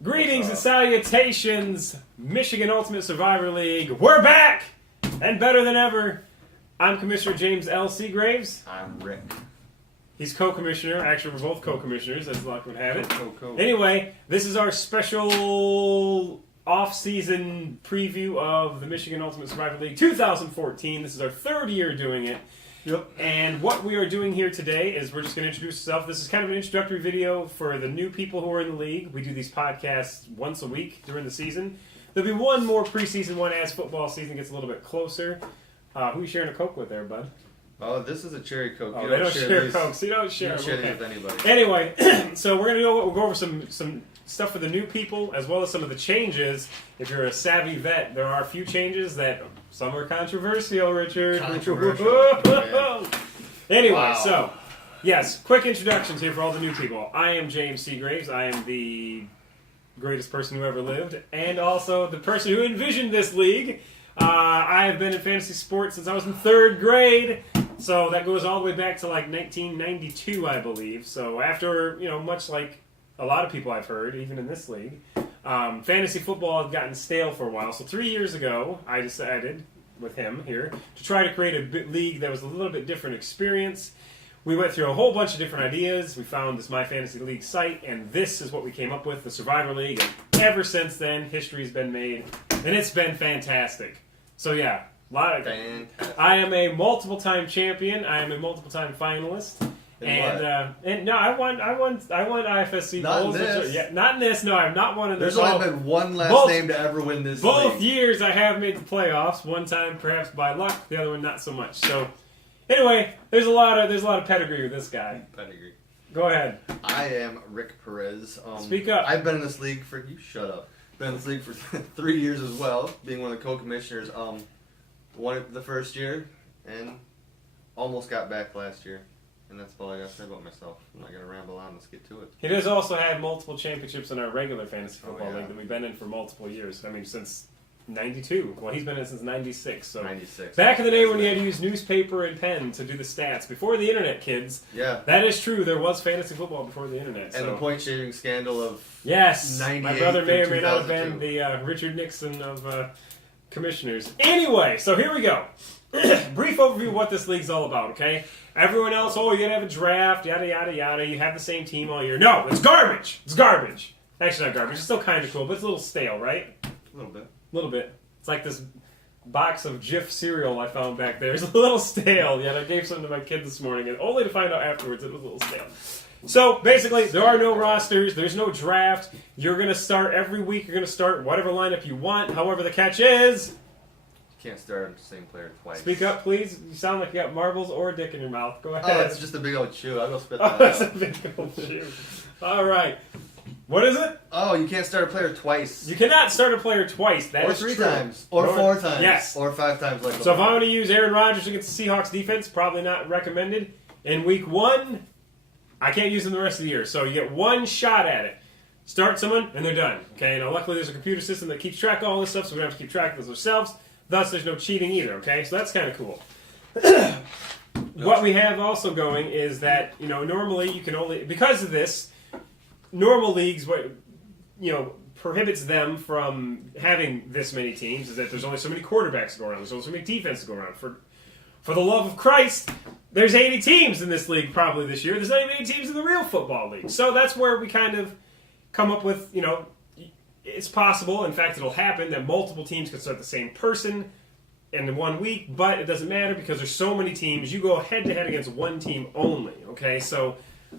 Greetings and salutations, Michigan Ultimate Survivor League. We're back and better than ever. I'm Commissioner James L. Seagraves. I'm Rick. He's co-commissioner. Actually, we're both co-commissioners, as luck would have it. Co. Anyway, this is our special off-season preview of the Michigan Ultimate Survivor League 2014. This is our third year doing it. Yep. And what we are doing here today is we're just going to introduce ourselves. This is kind of an introductory video for the new people who are in the league. We do these podcasts once a week during the season. There'll be one more preseason one as football season gets a little bit closer. Who are you sharing a Coke with there, bud? Oh, this is a cherry Coke. Oh, they don't share Cokes. You don't share these with anybody. Anyway, so we're going to go over some stuff for the new people, as well as some of the changes. If you're a savvy vet, there are a few changes that some are controversial, Richard. Anyway, wow. So, yes, quick introductions here for all the new people. I am James Seagraves. I am the greatest person who ever lived, and also the person who envisioned this league. I have been in fantasy sports since I was in third grade, so that goes all the way back to like 1992, I believe. So after, much like a lot of people I've heard, even in this league, fantasy football had gotten stale for a while. So 3 years ago, I decided, with him here, to try to create a league that was a little bit different experience. We went through a whole bunch of different ideas. We found this My Fantasy League site, and this is what we came up with, the Survivor League. And ever since then, history's been made, and it's been fantastic. So yeah, Fantastic. I am a multiple-time champion. I am a multiple-time finalist. And no, I won IFSC. Not in bowls. this. Yeah, not in this. No, I've not won in this. There's only been one last name to ever win this Both league. years I have made the playoffs. One time perhaps by luck, the other one not so much. So anyway, there's a lot of pedigree with this guy. Pedigree. Go ahead. I am Rick Perez. Speak up. I've been in this league for shut up. Been in this league for 3 years as well, being one of the co-commissioners. Won it the first year and almost got back last year. And that's all I got to say about myself. I'm not going to ramble on. Let's get to it. He does also have multiple championships in our regular fantasy football yeah. league that we've been in for multiple years. I mean, since 92. Well, he's been in since 96. So 96. Back in the day when you had to use newspaper and pen to do the stats. Before the internet, kids. Yeah. That is true. There was fantasy football before the internet. And the point-shaving scandal of yes, 98 my brother may or may not have been 2002. the Richard Nixon of commissioners. Anyway, so here we go. Brief overview of what this league's all about, okay? Everyone else, you gotta have a draft, yada, yada, yada. You have the same team all year. No, it's garbage. It's garbage. Actually, not garbage. It's still kind of cool, but it's a little stale, right? A little bit. A little bit. It's like this box of Jif cereal I found back there. It's a little stale, yet I gave some to my kid this morning, and only to find out afterwards it was a little stale. So, basically, there are no rosters. There's no draft. You're going to start every week. You're going to start whatever lineup you want. However, the catch is... You can't start the same player twice. Speak up, please. You sound like you got marbles or a dick in your mouth. Go ahead. Oh, it's just a big old chew. I'll go spit that Oh, that's a out. big old shoe. All right. What is it? Oh, you can't start a player twice. You cannot start a player twice. That or is three true. times. Or four times. Yes. Or 5 times. Like So if I'm going to use Aaron Rodgers against the Seahawks defense, probably not recommended. In week 1, I can't use him the rest of the year. So you get one shot at it. Start someone, and they're done. Okay. Now, luckily, there's a computer system that keeps track of all this stuff, so we don't have to keep track of this ourselves. Thus, there's no cheating either. Okay. So that's kind of cool. What we have also going is that, normally you can only, because of this, normal leagues, prohibits them from having this many teams is that there's only so many quarterbacks to go around. There's only so many defenses to go around. For the love of Christ, there's 80 teams in this league probably this year. There's not even 80 teams in the real football league. So that's where we kind of come up with, it's possible, in fact it'll happen, that multiple teams can start the same person in 1 week, but it doesn't matter because there's so many teams. You go head-to-head against one team only, okay? So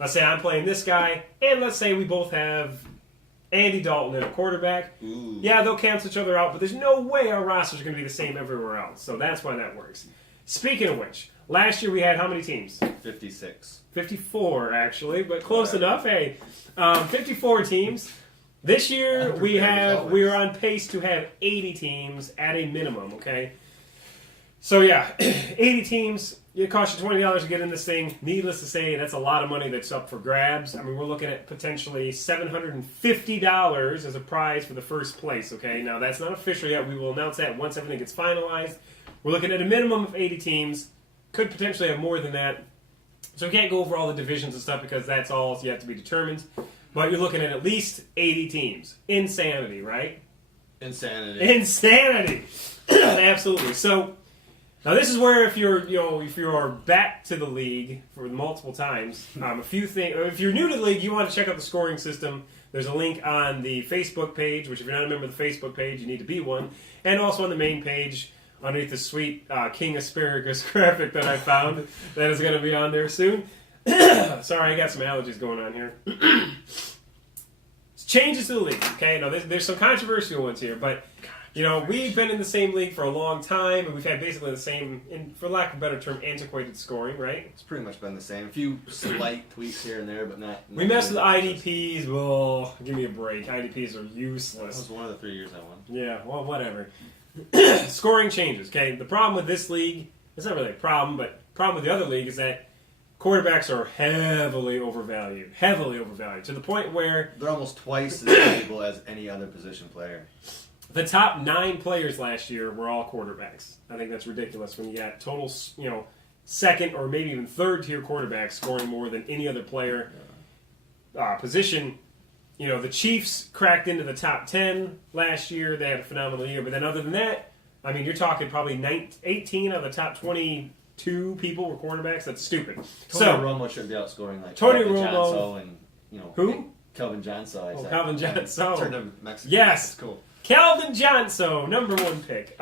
let's say I'm playing this guy, and let's say we both have Andy Dalton and a quarterback. Ooh. Yeah, they'll cancel each other out, but there's no way our rosters are going to be the same everywhere else. So that's why that works. Speaking of which, last year we had how many teams? 56. 54, actually, but close enough. Hey, 54 teams. This year we are on pace to have 80 teams at a minimum, okay? So yeah, 80 teams. It costs you $20 to get in this thing. Needless to say, that's a lot of money that's up for grabs. I mean, we're looking at potentially $750 as a prize for the first place, okay? Now, that's not official yet. We will announce that once everything gets finalized. We're looking at a minimum of 80 teams. Could potentially have more than that. So we can't go over all the divisions and stuff because that's all yet to be determined. but you're looking at least 80 teams. Insanity, right? Insanity. Insanity. Absolutely. So now this is where if you're back to the league for multiple times, a few things. If you're new to the league, you want to check out the scoring system. There's a link on the Facebook page, which if you're not a member of the Facebook page, you need to be one, and also on the main page underneath the sweet King Asparagus graphic that I found that is going to be on there soon. Sorry, I got some allergies going on here. Changes to the league. Okay, now there's some controversial ones here, but we've been in the same league for a long time, and we've had basically the same, for lack of a better term, antiquated scoring, right? It's pretty much been the same. A few slight tweaks here and there, but not. We messed with IDPs. Well, give me a break. IDPs are useless. That was one of the 3 years I won. Yeah, well, whatever. Scoring changes. Okay, the problem with this league, it's not really a problem, but the problem with the other league is that quarterbacks are heavily overvalued to the point where they're almost twice as valuable as any other position player. The top 9 players last year were all quarterbacks. I think that's ridiculous when you got total, second or maybe even third tier quarterbacks scoring more than any other player position. The Chiefs cracked into the top 10 last year. They had a phenomenal year. But then other than that, I mean, you're talking probably 18 of the top 22 people were quarterbacks. That's stupid. Tony Romo should be outscoring like Tony Calvin Romo Johnson and who? Calvin Johnson. I said. Calvin Johnson. Turned him Mexican. Yes, that's cool. Calvin Johnson, number 1 pick.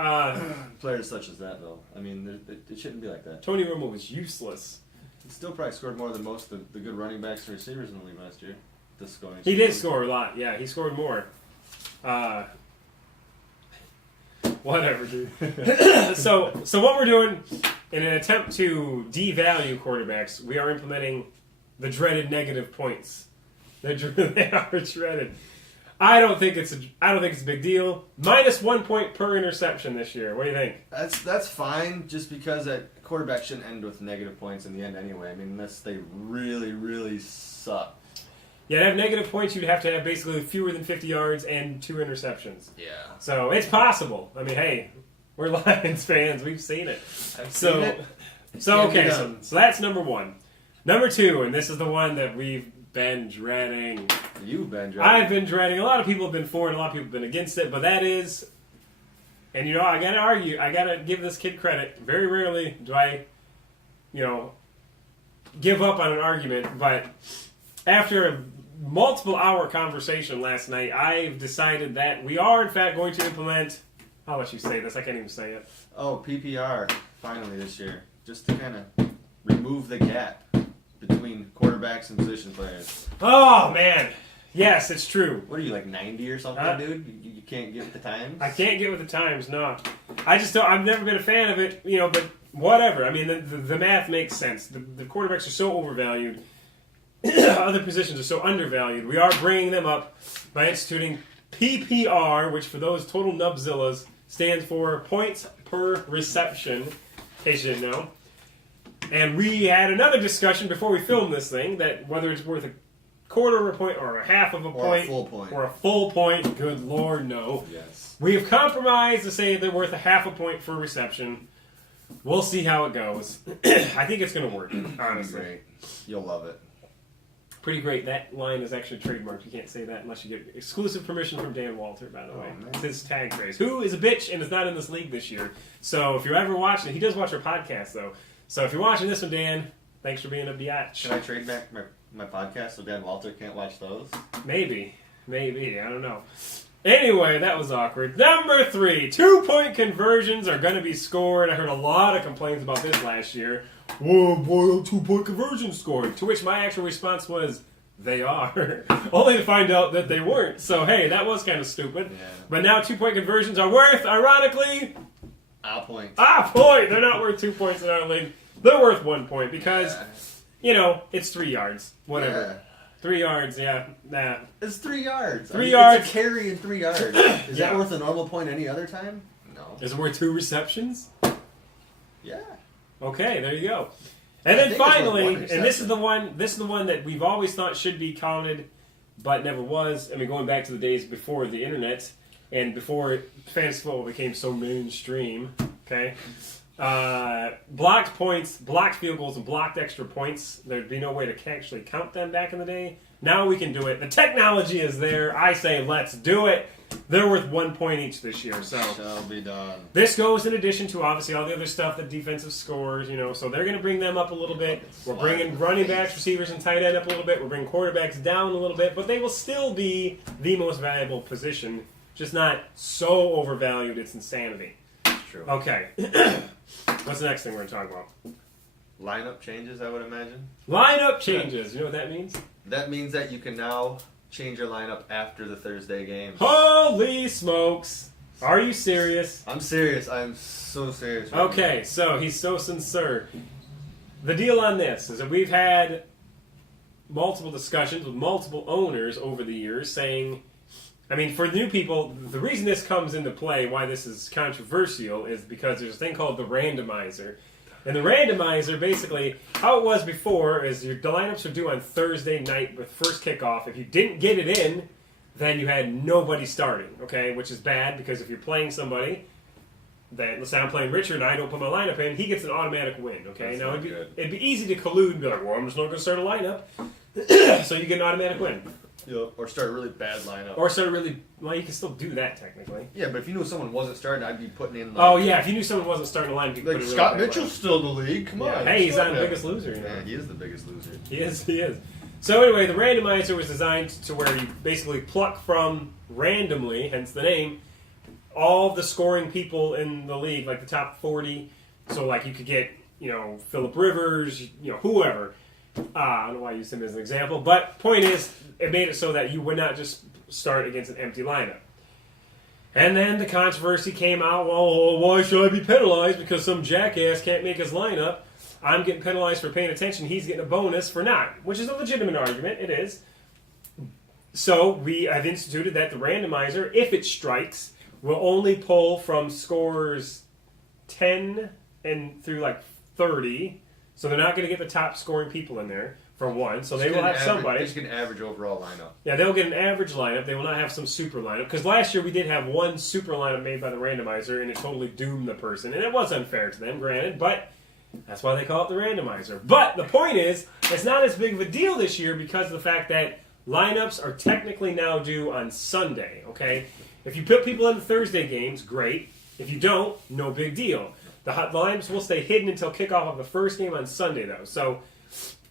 Players such as that, though. I mean, it shouldn't be like that. Tony Romo was useless. He still probably scored more than most of the good running backs and receivers in the league last year. He did score a lot. Yeah, he scored more. Whatever, dude. So what we're doing in an attempt to devalue quarterbacks, we are implementing the dreaded negative points. They are dreaded. I don't think it's a big deal. -1 point per interception this year. What do you think? That's fine, just because that quarterback shouldn't end with negative points in the end anyway. I mean, unless they really, really suck. Yeah, to have negative points, you'd have to have basically fewer than 50 yards and 2 interceptions. Yeah. So it's possible. I mean, hey, we're Lions fans. We've seen it. Seen it. So that's number 1. Number 2, and this is the one that we've been dreading. You've been dreading. I've been dreading. A lot of people have been for it, a lot of people have been against it, but that is, and I gotta argue, I gotta give this kid credit. Very rarely do I, give up on an argument, but after a multiple hour conversation last night, I've decided that we are in fact going to implement, I'll let you say this, I can't even say it. Oh, PPR, finally this year. Just to kind of remove the gap between quarterbacks and position players. Oh, man. Yes, it's true. What are you, like 90 or something, dude? You can't get with the times? I can't get with the times, no. I just don't, I've never been a fan of it, but whatever. I mean, the math makes sense. The quarterbacks are so overvalued. Other positions are so undervalued. We are bringing them up by instituting PPR, which for those total nubzillas stands for points per reception, in case you didn't know. And we had another discussion before we filmed this thing that whether it's worth a quarter of a point or a half of a point. Or a full point. Or a full point. Good Lord, no. Yes. We have compromised to say they're worth a half a point for reception. We'll see how it goes. I think it's going to work, honestly. Great. You'll love it. Pretty great. That line is actually trademarked. You can't say that unless you get exclusive permission from Dan Walter, by the way. It's his tag phrase. Who is a bitch and is not in this league this year. So if you're ever watching, he does watch our podcast, though. So if you're watching this one, Dan, thanks for being a biatch. Can I trade back my podcast so Dan Walter can't watch those? Maybe. I don't know. Anyway, that was awkward. Number 3, 2-point conversions are going to be scored. I heard a lot of complaints about this last year. Whoa, boy, 2-point conversions scored. To which my actual response was, they are. Only to find out that they weren't. So, hey, that was kind of stupid. Yeah. But now 2-point conversions are worth, ironically, a point. A point! They're not worth 2 points in our league. They're worth 1 point because, it's 3 yards. Whatever. Yeah. 3 yards, yeah. Nah. It's 3 yards. 3 yards. It's a carry in 3 yards. Is that worth a normal point any other time? No. Is it worth 2 receptions? Yeah. Okay, there you go. And then finally, and this is the one that we've always thought should be counted, but never was. I mean, going back to the days before the internet and before fantasy football became so mainstream. Okay. Blocked points, blocked field goals, and blocked extra points. There'd be no way to actually count them back in the day. Now we can do it. The technology is there. I say let's do it. They're worth 1 point each this year. So shall be done. this goes in addition to obviously all the other stuff that defensive scores, so they're going to bring them up a little bit. We're bringing running backs, receivers, and tight end up a little bit. We're bringing quarterbacks down a little bit, but they will still be the most valuable position, just not so overvalued it's insanity. That's true. Okay. What's the next thing we're going to talk about? Lineup changes, I would imagine. Lineup changes. You know what that means? That means that you can now change your lineup after the Thursday game. Holy smokes. Are you serious? I'm serious. I'm so serious. Right Okay, so he's so sincere. The deal on this is that we've had multiple discussions with multiple owners over the years saying, for new people, the reason this comes into play, why this is controversial, is because there's a thing called the randomizer. And the randomizer, basically, how it was before is the lineups are due on Thursday night with first kickoff. If you didn't get it in, then you had nobody starting, okay? Which is bad because if you're playing somebody that, let's say I'm playing Richard and I don't put my lineup in, he gets an automatic win, okay? That's now, not good. it'd be easy to collude and be like, well, I'm just not going to start a lineup. So you get an automatic win. Yeah. Or start a really bad lineup. Or start a really, well, you can still do that technically. Yeah, but if you knew someone wasn't starting, I'd be putting in. Oh, yeah, if you knew someone wasn't starting a line, you could put a Scott really bad Mitchell's lineup. still in the league. Come on. Hey, he's start on the him. Biggest Loser. Yeah, he is the biggest loser. He is. So anyway, the randomizer was designed to where you basically pluck from randomly, hence the name, all the scoring people in the league, like the top 40. So like you could get, Phillip Rivers, whoever. I don't know why I used him as an example, but point is, it made it so that you would not just start against an empty lineup. And then the controversy came out, well, why should I be penalized because some jackass can't make his lineup? I'm getting penalized for paying attention, he's getting a bonus for not, which is a legitimate argument, it is. So we have instituted that the randomizer, if it strikes, will only pull from scores 10 and through like 30. So they're not going to get the top scoring people in there, for one. So they will have somebody. They just get an average overall lineup. Yeah, they'll get an average lineup. They will not have some super lineup. Because last year we did have one super lineup made by the randomizer, and it totally doomed the person. And it was unfair to them, granted, but that's why they call it the randomizer. But the point is, it's not as big of a deal this year because of the fact that lineups are technically now due on Sunday, okay? If you put people in the Thursday games, great. If you don't, no big deal. The lineups will stay hidden until kickoff of the first game on Sunday, though. So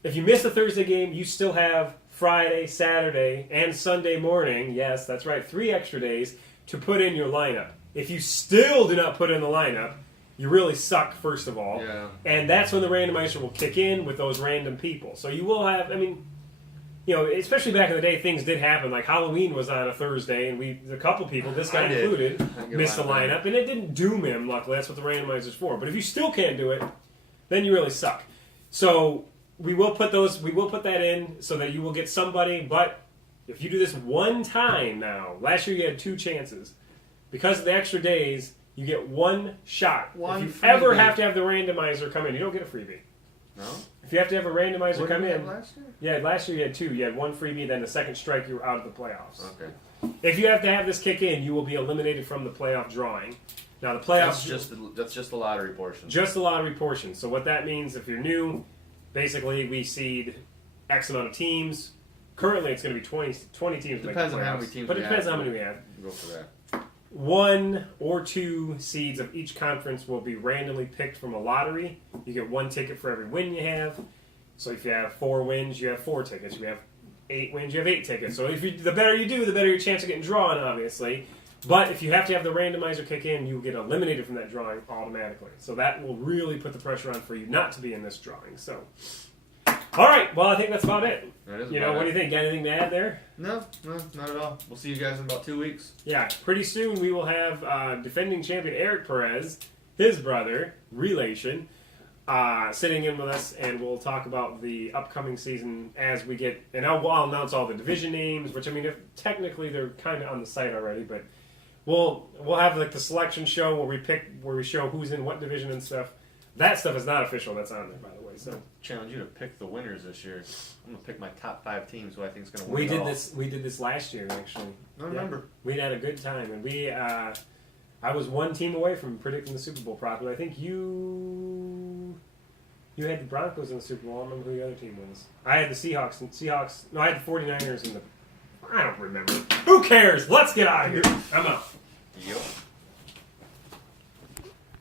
if you miss the Thursday game, you still have Friday, Saturday, and Sunday morning. Yes, that's right, 3 extra days to put in your lineup. If you still do not put in the lineup, you really suck, first of all. Yeah. And that's when the randomizer will kick in with those random people. So you will have, especially back in the day, things did happen. Like Halloween was on a Thursday, and a couple people, this guy included, missed the lineup, and it didn't doom him. Luckily, that's what the randomizer's for. But if you still can't do it, then you really suck. So we will put that in so that you will get somebody. But if you do this one time now, last year you had 2 chances. Because of the extra days, you get 1 shot. If you ever have to have the randomizer come in, you don't get a freebie. No? If you have to have a randomizer come in, last year? yeah, last year you had 2. You had 1 freebie, then the second strike, you were out of the playoffs. Okay. If you have to have this kick in, you will be eliminated from the playoff drawing. Now the playoffs That's just the lottery portion. just the lottery portion. So what that means, if you're new, basically we seed X amount of teams. Currently, it's going to be 20 teams. Depends on how many teams but it we depends have. on how many we have. Go for that. 1 or 2 seeds of each conference will be randomly picked from a lottery. You get 1 ticket for every win you have. So if you have 4 wins, you have 4 tickets. If you have 8 wins, you have 8 tickets. So the better you do, the better your chance of getting drawn, obviously. But if you have to have the randomizer kick in, you will get eliminated from that drawing automatically. So that will really put the pressure on for you not to be in this drawing. So, all right. Well, I think that's about it. That is What do you think? Got anything to add there? No, not at all. We'll see you guys in about 2 weeks. Yeah, pretty soon we will have defending champion Eric Perez, his brother, relation, sitting in with us, and we'll talk about the upcoming season as we get. And I'll announce all the division names, which technically they're kind of on the site already, but we'll have like the selection show where we show who's in what division and stuff. That stuff is not official. That's on there, by the way. So Challenge you to pick the winners this year. I'm gonna pick my top 5 teams who I think is gonna win. we did this last year actually. I remember. We had a good time, and I was 1 team away from predicting the Super Bowl properly. I think you You had the Broncos in the Super Bowl. I don't remember who the other team was. I had the Seahawks. No, I had the 49ers in the... I don't remember. Who cares? Let's get out of here. I'm out.